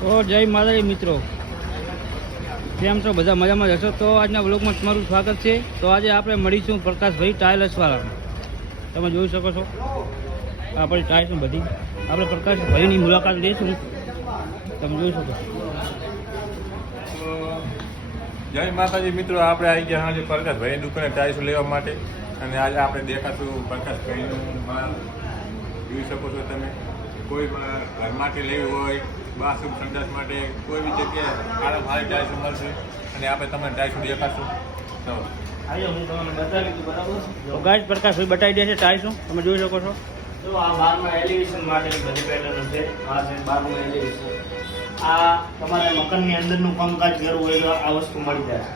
તો જય માતાજી મિત્રો, કેમ છો? બધા મજામાં જશો? તો આજના વ્લોગમાં તમારું સ્વાગત છે. તો આજે આપણે મળીશું પ્રકાશભાઈ ટાયલર્સવાળા. તમે જોઈ શકો છો આપણી ટાયલ્સ બધી. આપણે પ્રકાશભાઈની મુલાકાત લઈશું. તમે જોઈ શકો. જય માતાજી મિત્રો, આપણે આવી ગયા આજે પ્રકાશભાઈની દુકાને ટાઈલ્સ લેવા માટે. અને આજે આપણે દેખાતું પ્રકાશભાઈનું માલ જોઈ શકો છો તમે. કોઈ પણ ઘર માટે લેવી હોય, બાથરૂમ સંડાસ માટે કોઈ બી જગ્યાએ સારી ટાઈલ્સ મળશે. અને આપણે તમને ટાઈલ્સ દેખાશું. તો આજે હું તમને બતાવી દઉં, બરાબર? તો ગાઈસ પ્રકાશભાઈ બતાવી દે છે ટાઈલ્સ. તમે જોઈ શકો છો. તો આ બહારના એલિવેશન માટેની બધી પેટર્ન છે. આ છે બહારનું એલિવેશન. આ તમારે મકાનની અંદરનું કામકાજ કરવું હોય તો આ વસ્તુ મળી જાય.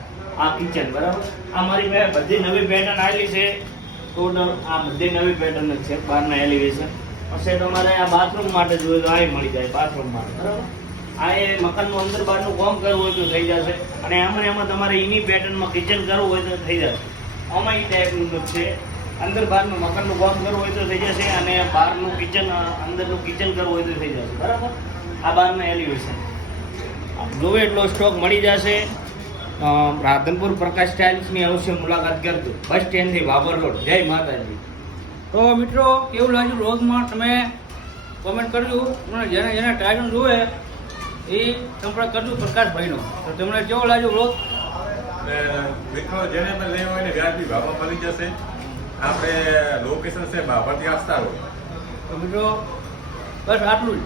આ કિચન, બરાબર? આ મારી પાસે બધી નવી પેટર્ન આવેલી છે. ટોટલ આ બધી નવી પેટર્ન જ છે બહારના એલિવેશન. પછી તમારે આ બાથરૂમ માટે જોઈએ તો આ મળી જાય. બાથરૂમ માટે, બરાબર? આ એ મકાનનું અંદર બહારનું કામ કરવું હોય તો થઈ જશે. અને એમાં તમારે એની પેટર્નમાં કિચન કરવું હોય તો થઈ જશે. આમાં એ ટાઈપનું છે. અંદર બહારનું મકાનનું કામ કરવું હોય તો થઈ જશે. અને બહારનું કિચન, અંદરનું કિચન કરવું હોય તો થઈ જશે, બરાબર? આ બહારના એલિવેશન જોવે એટલો સ્ટોક મળી જશે. રાધનપુર પ્રકાશ ટાઇલ્સની અવશ્ય મુલાકાત કરજો. બસ સ્ટેન્ડથી બાબર રોડ. જય માતાજી. તો મિત્રો, કેવું લાગ્યું રોગમાં તમે કોમેન્ટ કરજો. જેને જેને ટાઇલ્સ જોવે એ સંપર્ક કરજો પ્રકાશભાઈનો. તો તમને કેવો લાગ્યો રોગ? મિત્રો, જેને પણ લેવા હોય ને વ્યાજબી ભાવમાં મળી જશે. આપણે લોકેશન છે બાબરથી આસ્તા રોડ. તો મિત્રો, બસ આટલું જ.